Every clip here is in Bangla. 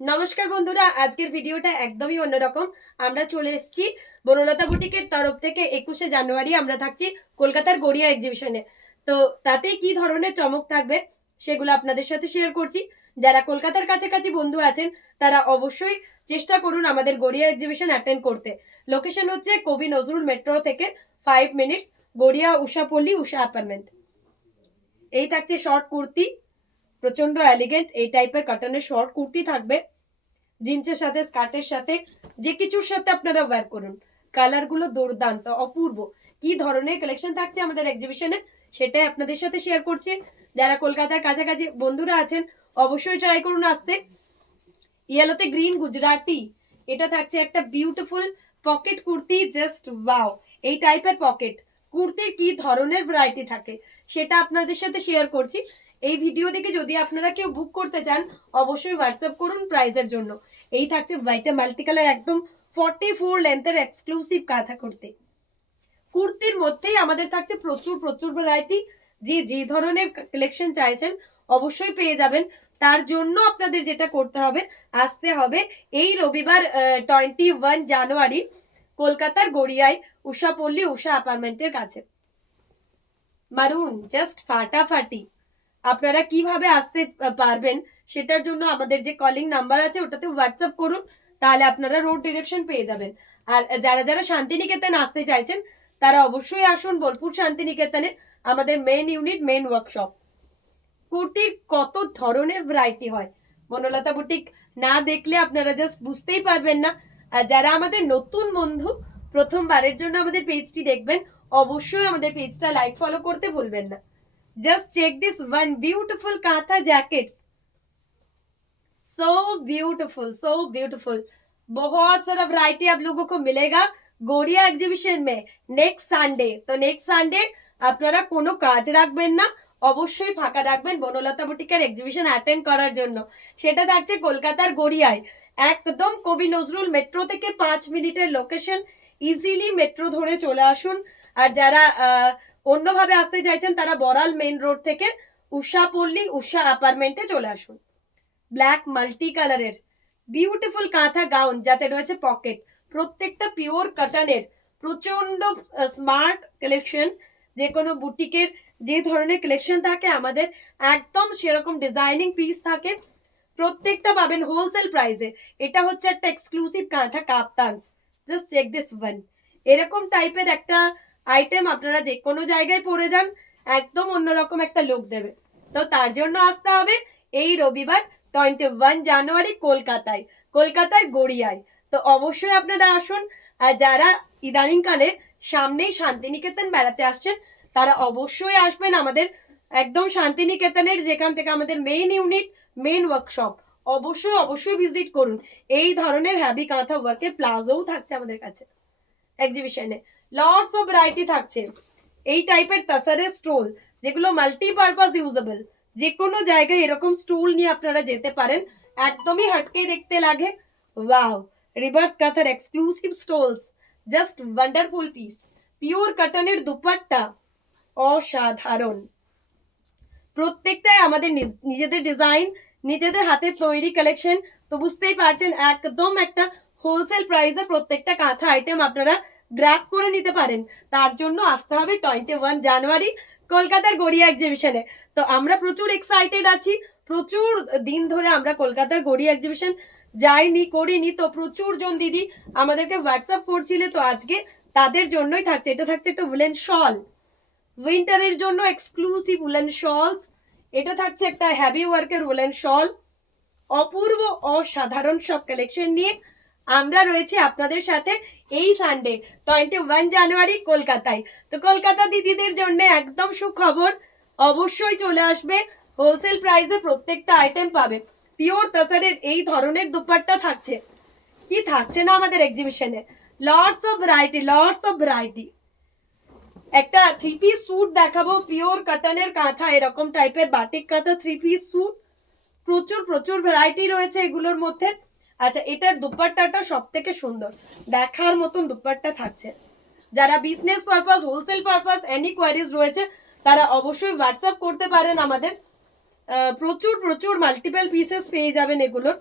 নমস্কার বন্ধুরা, আজকের ভিডিওটা একদমই অন্যরকম। আমরা চলে এসেছি বনলতা বুটিকের তরফ থেকে 21শে জানুয়ারি আমরা থাকছি কলকাতার গড়িয়া এক্সিবিশনে। তো তাতে কি ধরনের চমক থাকবে সেগুলো আপনাদের সাথে শেয়ার করছি। যারা কলকাতার কাছাকাছি বন্ধু আছেন তারা অবশ্যই চেষ্টা করুন আমাদের গড়িয়া এক্সিবিশন অ্যাটেন্ড করতে। লোকেশন হচ্ছে কবি নজরুল মেট্রো থেকে 5 মিনিটস, গড়িয়া উষাপল্লী উষা অ্যাপার্টমেন্ট। এই থাকছে শর্ট কুর্তি, প্রচন্ড এলিগেন্ট এই টাইপের কটনের শর্ট কুর্তি থাকবে জিন্সের সাথে, স্কার্টের সাথে, যে কিছুর সাথে আপনারা ওয়্যার করুন। কালারগুলো দুর্দান্ত, অপূর্ব। কি ধরনের কালেকশন থাকছে আমাদের এক্সিবিশনে সেটাই আপনাদের সাথে শেয়ার করছি। যারা কলকাতার কাছাকাছি বন্ধুরা আছেন অবশ্যই ট্রাই করুন আসতে। ইয়েলোতে গ্রিন গুজরাটি, এটা থাকছে একটা beautiful pocket kurti, just wow. এই টাইপের পকেট কুর্তির কি ধরনের ভ্যারাইটি থাকে সেটা আপনাদের সাথে শেয়ার করছি। এই ভিডিও দেখে যদি আপনারা কেউ বুক করতে চান অবশ্যই হোয়াটসঅ্যাপ করুন প্রাইজের জন্য। এই থাকছে হোয়াইটে মাল্টি কালার, একদম 44 লেন্থের এক্সক্লুসিভ কাঁথা কুর্তি। কুর্তির মধ্যেই আমাদের থাকছে প্রচুর প্রচুর ভ্যারাইটি। যে ধরনের কালেকশন চাইছেন অবশ্যই পেয়ে যাবেন। তার জন্য আপনাদের যেটা করতে হবে, আসতে হবে এই রবিবার 21 জানুয়ারি কলকাতার গড়িয়ায় উষাপল্লী উষা অ্যাপার্টমেন্টের কাছে। মারুন জাস্ট ফাটাফাটি। আপনারা কিভাবে আসতে পারবেন সেটার জন্য আমাদের যে কলিং নাম্বার আছে ওটাতে হোয়াটসঅ্যাপ করুন, তাহলে আপনারা রোড ডিরেকশন পেয়ে যাবেন। আর যারা যারা শান্তিনিকেতন আসতে চাইছেন তারা অবশ্যই আসুন বোলপুর শান্তিনিকেতনে, আমাদের মেন ইউনিট, মেন ওয়ার্কশপ। কুর্তির কত ধরনের ভ্যারাইটি হয় বনলতা বুটিক না দেখলে আপনারা জাস্ট বুঝতেই পারবেন না। আর যারা আমাদের নতুন বন্ধু, প্রথমবারের জন্য আমাদের পেজটি দেখবেন, অবশ্যই আমাদের পেজটা লাইক ফলো করতে ভুলবেন না। Just check this one beautiful kantha jackets. So beautiful, so beautiful. बहुत सारा वैरायटी आप लोगों को मिलेगा গড়িয়া এক্সিবিশন মে নেক্সট সানডে। তো নেক্সট সানডে আপনারা কোনো কাজ রাখবেন না, অবশ্যই ফাঁকা রাখবেন বনলতা বুটিকের এক্সিবিশন অ্যাটেন্ড করার জন্য। সেটা থাকছে কলকাতার গড়িয়ায়, একদম কবি নজরুল মেট্রো থেকে 5 মিনিটের লোকেশন। ইজিলি মেট্রো ধরে চলে আসুন। আর যারা অন্যভাবে আসতে চাইছেন তারা বড়াল মেন রোড থেকে উষাপল্লী উষা অ্যাপার্টমেন্টে চলে আসুন। ব্ল্যাক মাল্টি কালারের বিউটিফুল কাঁথা গাউন যাতে রয়েছে পকেট, প্রত্যেকটা পিওর কটনের, প্রচন্ড স্মার্ট কালেকশন। যে কোনো বুটিকের যে ধরনের কালেকশন থাকে আমাদের একদম সেরকম ডিজাইনিং পিস থাকে, প্রত্যেকটা পাবেন হোলসেল প্রাইসে। এটা হচ্ছে একটা এক্সক্লুসিভ কাঁথা কাপ্তানস, জাস্ট চেক দিস ওয়ান। এরকম টাইপের একটা আইটেম আপনারা যে কোনো জায়গায় পরে যান একদম অন্যরকম একটা লুক দেবে। তো তার জন্য আসতে হবে এই রবিবার 21 জানুয়ারি কলকাতায়, কলকাতার গড়িয়ায়। তো অবশ্যই আপনারা আসুন। আর যারা ইদানিংকালে সামনেই শান্তিনিকেতন বেড়াতে আসছেন তারা অবশ্যই আসবেন আমাদের একদম শান্তিনিকেতনের, যেখান থেকে আমাদের মেইন ইউনিট, মেইন ওয়ার্কশপ। অবশ্যই অবশ্যই ভিজিট করুন। এই ধরনের হ্যাভি কাঁথা ওয়ার্কের প্লাজোও থাকছে আমাদের কাছে এক্সিবিশনে, লটস অফ ভ্যারাইটি থাকছে। এই টাইপের তাসারের স্টোল যেগুলো মাল্টিপারপাস ইউজেবল, যে কোনো জায়গায় এরকম স্টুল নিয়ে আপনারা যেতে পারেন, একদমই হটকে দেখতে লাগে। ওয়াও, রিভার্স কাঁথার exclusive stoles, just wonderful piece. Pure কটনের দুপাট্টা অসাধারণ, প্রত্যেকটাই আমাদের নিজেদের ডিজাইন, নিজেদের হাতে তৈরি কালেকশন। তো বুঝতেই পারছেন একদম একটা হোলসেল প্রাইসে প্রত্যেকটা কাঁথা আইটেম আপনারা গ্র্যাব করে নিতে পারেন। তার জন্য আসতে হবে 21 জানুয়ারি কলকাতার গড়িয়া এক্সিবিশনে। তো আমরা প্রচুর এক্সাইটেড আছি, প্রচুর দিন ধরে আমরা কলকাতার গড়িয়া এক্সিবিশন যাইনি, করিনি। তো প্রচুর জন দিদি আমাদেরকে হোয়াটসঅ্যাপ করছিলে, তো আজকে তাদের জন্যই থাকছে। এটা থাকছে একটা উলেন শল, উইন্টারের জন্য এক্সক্লুসিভ উলেন শলস। এটা থাকছে একটা হ্যাভি ওয়ার্কের উলেন শল। অপূর্ব অসাধারণ সব কালেকশন নিয়ে আমরা রয়েছি আপনাদের সাথে এই সানডে 21 জানুয়ারি কলকাতায়। তো কলকাতা দিদিদের জন্য একদম সুখবর, অবশ্যই চলে আসবে। হোলসেল প্রাইসে প্রত্যেকটা আইটেম পাবে। পিওর তাসারের এই ধরনের দুপাট্টা থাকছে, কি থাকছে না আমাদের এক্সিবিশনে। Lots of variety, lots of variety. একটা 3 পিস স্যুট দেখাবো পিওর কটনের কাঁথা, এরকম টাইপের বাটিক কাঁথা 3 পিস স্যুট। প্রচুর প্রচুর ভ্যারাইটি রয়েছে এগুলোর মধ্যে। আচ্ছা, এটার দুপাট্টাটা সব থেকে সুন্দর, দেখার মতন দুপাট্টা থাকছে। যারা business purpose, wholesale purpose, any queries রয়েছে তারা অবশ্যই হোয়াটসঅ্যাপ করতে পারেন আমাদের। প্রচুর প্রচুর মাল্টিপল পিসেস পেয়ে যাবেন এগুলোর।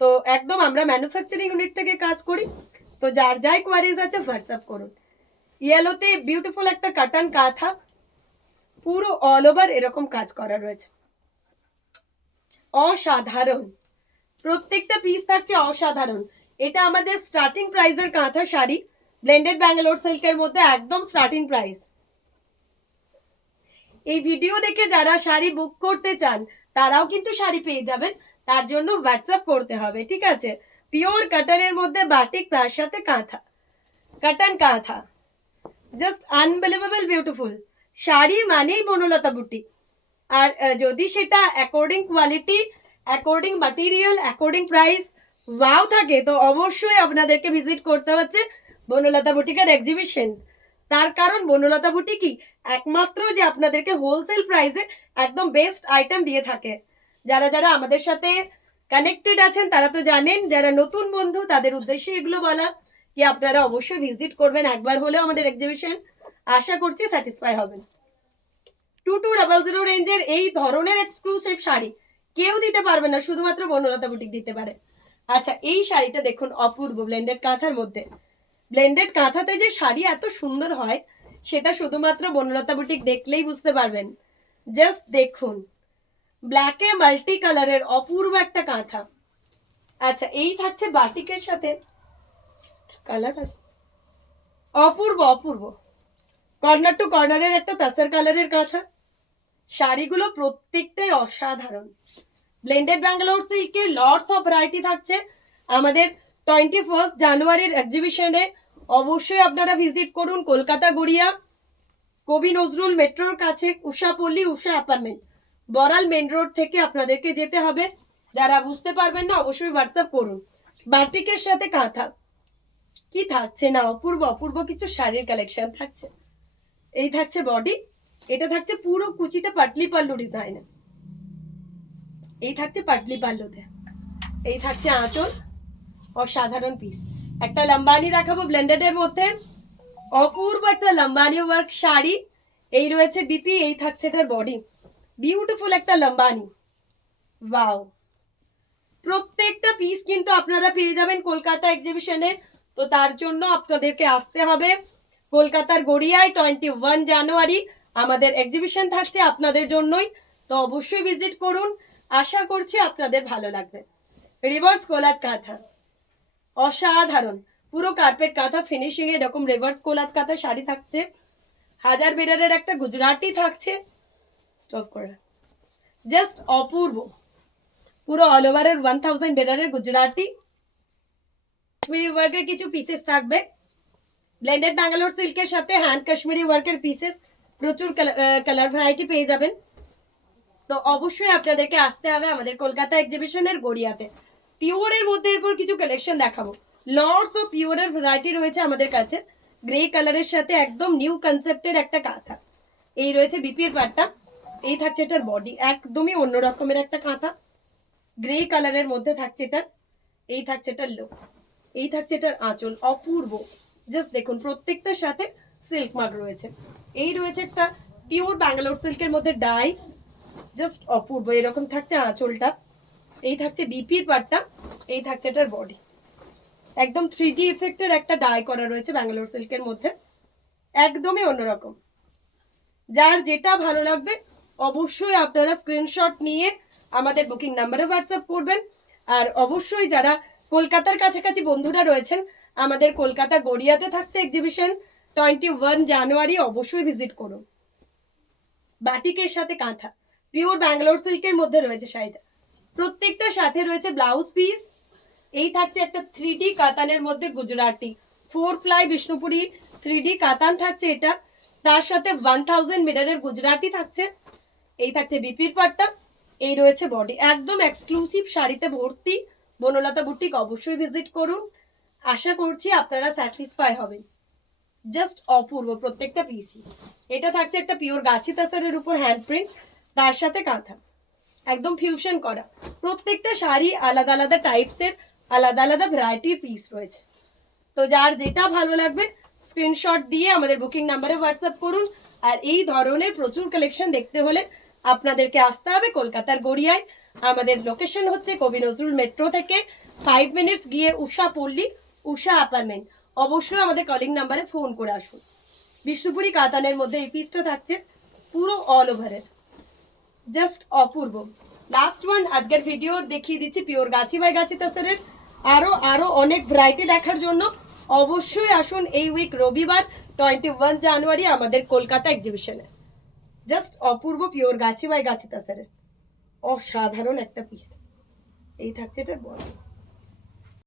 তো একদম আমরা ম্যানুফ্যাকচারিং ইউনিট থেকে কাজ করি। তো যার যাই কোয়ারিজ আছে হোয়াটসঅ্যাপ করুন। ইয়েলোতে বিউটিফুল একটা কাটান কাঁথা, পুরো অল ওভার এরকম কাজ করা রয়েছে, অসাধারণ। প্রত্যেকটা পিস থাকছে অসাধারণ। এটা আমাদের স্টার্টিং প্রাইসের কাঁথা শাড়ি, ব্লেন্ডেড ব্যাঙ্গালোর সিল্কের মধ্যে একদম স্টার্টিং প্রাইস। এই ভিডিও দেখে যারা শাড়ি বুক করতে চান তারাও কিন্তু শাড়ি পেয়ে যাবেন, তার জন্য হোয়াটসঅ্যাপ করতে হবে, ঠিক আছে? পিওর কাটানের মধ্যে বাটিক, তার সাথে কাঁথা, কাটান কাঁথা, জাস্ট আনবিলিভেবল বিউটিফুল। শাড়ি মানেই বনলতা বুটিক। আর যদি সেটা according quality, according material, according price wow থাকে, তো অবশ্যই আপনাদেরকে ভিজিট করতে হচ্ছে বনলতা বুটিকের এক্সিবিশন। তার কারণ বনলতা বুটিকই একমাত্র যে আপনাদেরকে হোলসেল প্রাইসে একদম বেস্ট আইটেম দিয়ে থাকে। যারা যারা আমাদের সাথে কানেক্টেড আছেন তারা তো জানেন, যারা নতুন বন্ধু তাদের উদ্দেশ্যে এগুলো বলা কি আপনারা অবশ্যই ভিজিট করবেন একবার হলেও আমাদের এক্সিবিশন। আশা করছি স্যাটিসফাই হবেন। 2200 রেঞ্জের এই ধরনের এক্সক্লুসিভ শাড়ি কেউ দিতে পারবে না, শুধুমাত্র বনলতা বুটিক দিতে পারে। আচ্ছা, এই শাড়িটা দেখুন, অপূর্ব ব্লেন্ডেড কাঁথার মধ্যে। ব্লেন্ডেড কাঁথাতে যে শাড়ি এত সুন্দর হয় সেটা শুধুমাত্র বনলতা বুটিক দেখলেই বুঝতে পারবেন। জাস্ট দেখুন, ব্ল্যাকে মাল্টি কালারের অপূর্ব একটা কাঁথা। আচ্ছা, এই থাকছে বাটিকের সাথে, কালার আছে অপূর্ব অপূর্ব, কর্নার টু কর্নারের একটা তাসার কালারের কাঁথা। শাড়িগুলো প্রত্যেকটাই অসাধারণ। ব্লেন্ডেড ব্যাঙ্গালোর সিল্কের লটস অফ ভ্যারাইটি থাকছে আমাদের 21 জানুয়ারির এক্সিবিশনে। অবশ্যই আপনারা ভিজিট করুন। কলকাতা গড়িয়া, কবি নজরুল মেট্রোর কাছে, উষাপল্লী, উষা অ্যাপার্টমেন্ট, বড়াল মেন রোড থেকে আপনাদেরকে যেতে হবে। যারা বুঝতে পারবেন না অবশ্যই হোয়াটসঅ্যাপ করুন। বাটিকের সাথে কাঁথা কি থাকছে না, অপূর্ব অপূর্ব কিছু শাড়ির কালেকশন থাকছে। এই থাকছে বডি, এটা থাকছে পুরো কুচিটা পাটলি পাল্লু ডিজাইন, এই থাকছে পাটলি পাল্লুতে, এই থাকছে আঁচল, অসাধারণ পিস। একটা লম্বানি দেখাবো ব্লেন্ডেডের মধ্যে, অপূর্ব একটা লম্বানি ওয়ার্ক শাড়ি। এই রয়েছে বিপি, এই থাকছে এটার বডি, বিউটিফুল একটা লম্বানি, ওয়াও। প্রত্যেকটা পিস কিন্তু আপনারা পেয়ে যাবেন কলকাতা এক্সিবিশনে। তো তার জন্য আপনাদেরকে আসতে হবে কলকাতার গড়িয়ায়। 21 জানুয়ারি আমাদের এক্সিবিশন থাকছে আপনাদের জন্যই, তো অবশ্যই ভিজিট করুন। আশা করছি আপনাদের ভালো লাগবে। রিভার্স কোলাজ কাঁথা, অসাধারণ, পুরো কার্পেট কাঁথা ফিনিশিং এ এরকম রিভার্স কোলাজ কাঁথা শাড়ি থাকছে। 1000 মিটারের একটা গুজরাটি থাকছে, স্টপ করে, জাস্ট অপূর্ব, পুরো অল ওভারের 1000 মিটারের গুজরাটি। কাশ্মীরি ওয়ার্কের কিছু পিসেস থাকবে, ব্লেন্ডেড ব্যাঙ্গালোর সিল্কের সাথে হ্যান্ড কাশ্মীরি ওয়ার্কের পিসেস, প্রচুর কালার ভ্যারাইটি পেয়ে যাবেন। তো অবশ্যই আপনাদেরকে আসতে হবে আমাদের কলকাতা এক্সিবিশনের গড়িয়াতে। পিওরের মধ্যে এরপর কিছু কালেকশন দেখাবো। লটস অফ পিওরের ভ্যারাইটি রয়েছে আমাদের কাছে। গ্রে কালারের সাথে একদম নিউ কনসেপ্টের একটা কাঁথা, এই রয়েছে বিপির পাটটা, এই থাকছে এটার বডি, একদমই অন্য রকমের একটা কাঁথা, গ্রে কালারের মধ্যে থাকছে এটার, এই থাকছে এটার লুক, এই থাকছে এটার আঁচল, অপূর্ব। জাস্ট দেখুন, প্রত্যেকটার সাথে সিল্ক মার্ক রয়েছে। এই রয়েছে একটা পিওর ব্যাঙ্গালোর সিল্কের মধ্যে ডাই, জাস্ট অপূর্ব, এরকম থাকছে আঁচলটা, এই থাকছে বিপির পাটটা, এই থাকছে এটার বডি, একদম 3D ইফেক্টের একটা ডাই করা রয়েছে ব্যাঙ্গালোর সিল্কের মধ্যে, একদমই অন্যরকম। যার যেটা ভালো লাগবে অবশ্যই আপনারা স্ক্রিনশট নিয়ে আমাদের বুকিং নাম্বারে হোয়াটসঅ্যাপ করবেন। আর অবশ্যই যারা কলকাতার কাছাকাছি বন্ধুরা রয়েছেন, আমাদের কলকাতা গড়িয়াতে থাকছে এক্সিবিশন 21 জানুয়ারি, অবশ্যই ভিজিট করুন। বাটিকের সাথে কাঁথা, পিওর ব্যাঙ্গালোর সিল্কের মধ্যে রয়েছে শাড়িটা, প্রত্যেকটার সাথে রয়েছে ব্লাউজ পিস। এই থাকছে একটা 3D কাতানের মধ্যে গুজরাটি 4 প্লাই বিষ্ণুপুরি 3D কাতান থাকছে এটা, তার সাথে 1000 মিটারের গুজরাটি থাকছে। এই থাকছে বিপির পাটটা, এই রয়েছে বডি, একদম এক্সক্লুসিভ শাড়িতে ভর্তি বনলতা বুটিক। অবশ্যই ভিজিট করুন, আশা করছি আপনারা স্যাটিসফাই হবেন। জাস্ট অপূর্ব প্রত্যেকটা পিসই। এটা থাকছে একটা পিওর গাছি তাসারের উপর হ্যান্ড প্রিন্ট, তার সাথে কাঁথা, একদম ফিউশন করা। প্রত্যেকটা শাড়ি আলাদা আলাদা টাইপসের, আলাদা আলাদা ভ্যারাইটির পিস রয়েছে। তো যার যেটা ভালো লাগবে স্ক্রিনশট দিয়ে আমাদের বুকিং নাম্বারে হোয়াটসঅ্যাপ করুন। আর এই ধরনের প্রচুর কালেকশন দেখতে হলে আপনাদেরকে আসতে হবে কলকাতার গড়িয়ায়। আমাদের লোকেশন হচ্ছে কবি নজরুল মেট্রো থেকে 5 মিনিটস গিয়ে উষা পল্লী উষা অ্যাপার্টমেন্ট, অবশ্যই আমাদের কলিং নাম্বারে ফোন করে আসুন। বিষ্ণুপুরি কাতানের মধ্যে এই পিসটা থাকছে পুরো অল ওভারের, জাস্ট অপূর্ব। লাস্ট ওয়ান আজকের ভিডিও দেখিয়ে দিচ্ছি পিওর গাছি বাই গাছি তাসারের। আরো অনেক ভ্যারাইটি দেখার জন্য অবশ্যই আসুন এই উইক রবিবার 21 জানুয়ারি আমাদের Kolkata এক্সিবিশনে। Just Apurba pure Gachhi by গাছি তাসারের, অসাধারণ একটা পিস। এই থাকছে এটার বড়।